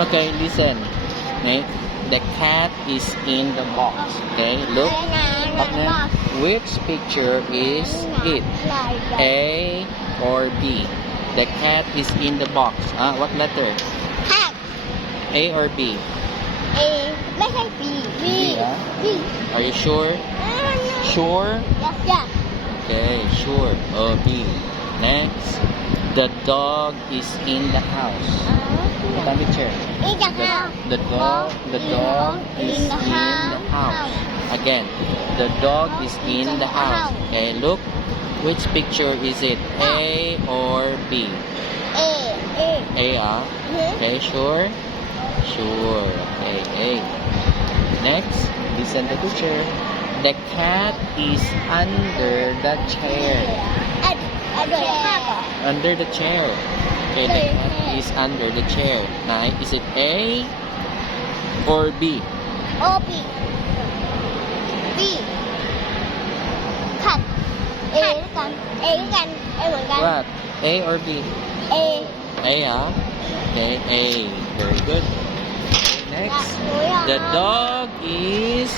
Okay, listen. Okay. The cat is in the box. Okay, look. Okay. Which picture is it? A or B? The cat is in the box. What letter? Cat. A or B? A. ไม่ใช่ B. B. B. Are you sure? Sure? Yeah. Okay, sure. B. Next. The dog is in the house. Put on picture. In the house. The dog is in the house. Again, the dog is in the house. Okay, look. Which picture is it? A or B? A. A, Okay, sure? Sure. Okay, A. Next, listen to the picture. The cat is under the chair. Under the chair. Okay, the cat is under the chair. Now, is it A or B? O. B. B. Cat. A ด้วยกัน A ด้วยกัน A เหมือนกัน What? A or B? A. A, Okay, A. Very good. Okay, next. หนูอยาก The dog is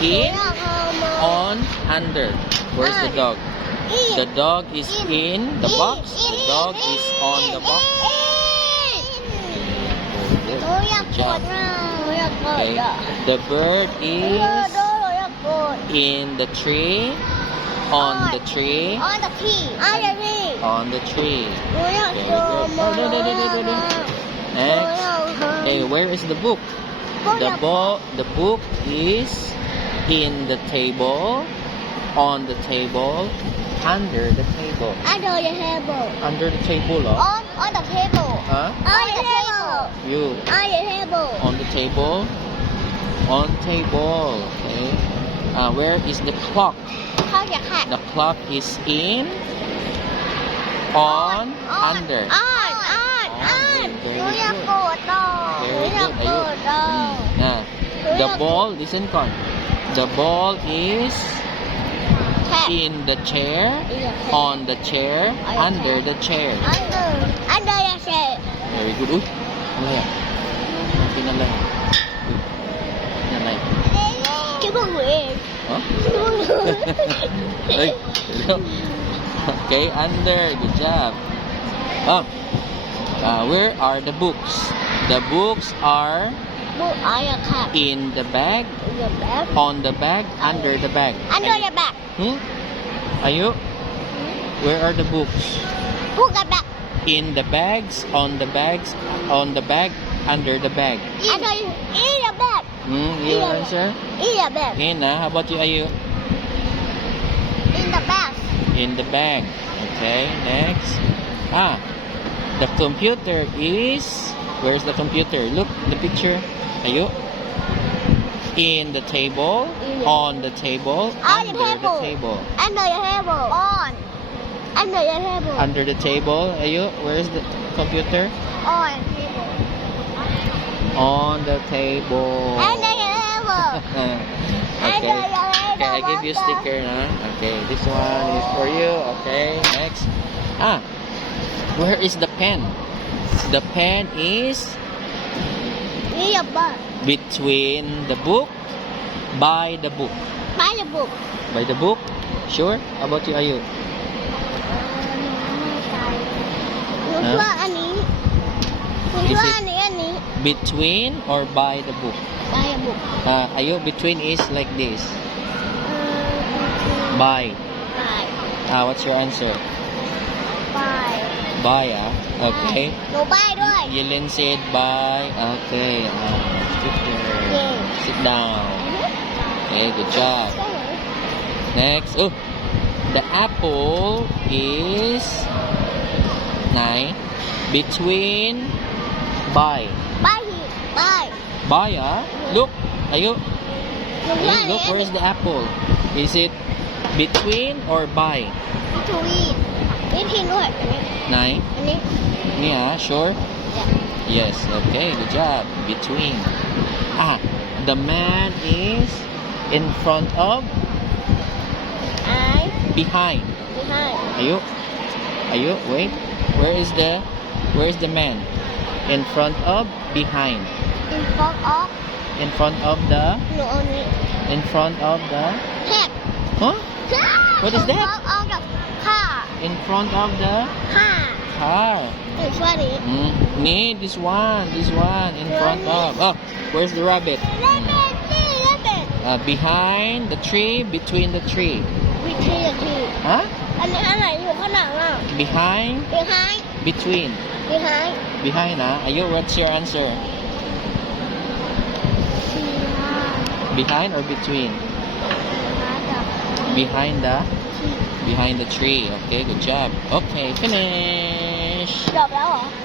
หนู in, อยากเอามา on, under. Where's the dog? The dog is in the box. The dog is on the box. หนูอยากกดนะหนูอยากกด Okay. อ่ะ The bird หนู is อยากกด in the tree. On the tree. On the tree. On the tree. On the tree. หนูอยาก Very โด good. มา No. Next. Hey, where is the book? The book is in the table. On the table. Under the table. Under the table. Under the table, On the table. Huh? On the table. You. On the table. On the table. On table. Okay. Where is the clock? เขาอยากค่ะ The clock is in. On. Under. On. หนูอยากกดต่อหนู Very อยาก good. กดต่อ The ball. Listen, Con. The ball is แค่ in the chair. On the chair. Under the chair. Under the chair. Very good. Uy, ano yan? Pinala. Uy, pinala. คิดว่าหนูเอง Huh? Hey, hello. Okay, under. Good job. Where are the books? The books are บุกเอาอยากค่ะ in the bag, เดี๋ยวแป๊บ on the bag, under the bag. Under the bag. Are you? Where are the books? พูดกันแบบ In the bags, on the bags, on the bag, under the bag. Under in the bag. Your answer? In the bag. How about you, Ayu? In the bag. In the bag. Okay, next. The computer is... Where's the computer? Look, the picture. Ayu? In the table. On the table. On the Under the table. table. Under the table. On. Under the table. Under the table. Ayu, where's the computer? On table. On the table. Under the table. Okay. Okay, I give you a sticker now. Okay, this one is for you. Okay, next. Where is the pen? The pen is In the bag. between the book, by the book. By the book. By the book? Sure? How about you, Ayu? หนูคิดว่าอันนี้หนูคิดว่าอันนี้ Between or by the book? By the book. Ayu, between is like this. By. By. What's your answer? By. By, Okay. หนูใบด้วย Yelin said by. Okay. Sit there. Yeah. Sit down. Okay, good job. Next. Oh, the apple is between by. By. By, Look. Ayu. หนูคิดว่าอัน Look, นี้ where is the apple? Is it between or by? ทูวีนี่พิงด้วยอันนี้ อันนี้ Yeah, sure? Yes, okay, good job. Between. The man is in front of, behind. Are you? Wait. Where is the man? In front of behind? in front of In front of the. หนูเอานี้ In front of the. head Huh? What is that? in front of the car In front of the car car. หนูช่วยนี้ Nee, this one. In front of. Oh, where's the rabbit? เล่นเบ็ดนี่เล่นเบ็ด Behind the tree, between the tree. วิธีอย่างที่ Huh? อันนี้อันไหนอยู่ข้างหลังอ่ะ Behind, behind between. behind Behind, Ayu, what's your answer? Behind or between? Behind the tree. Okay, good job. Okay, finish. จบแล้วเหรอ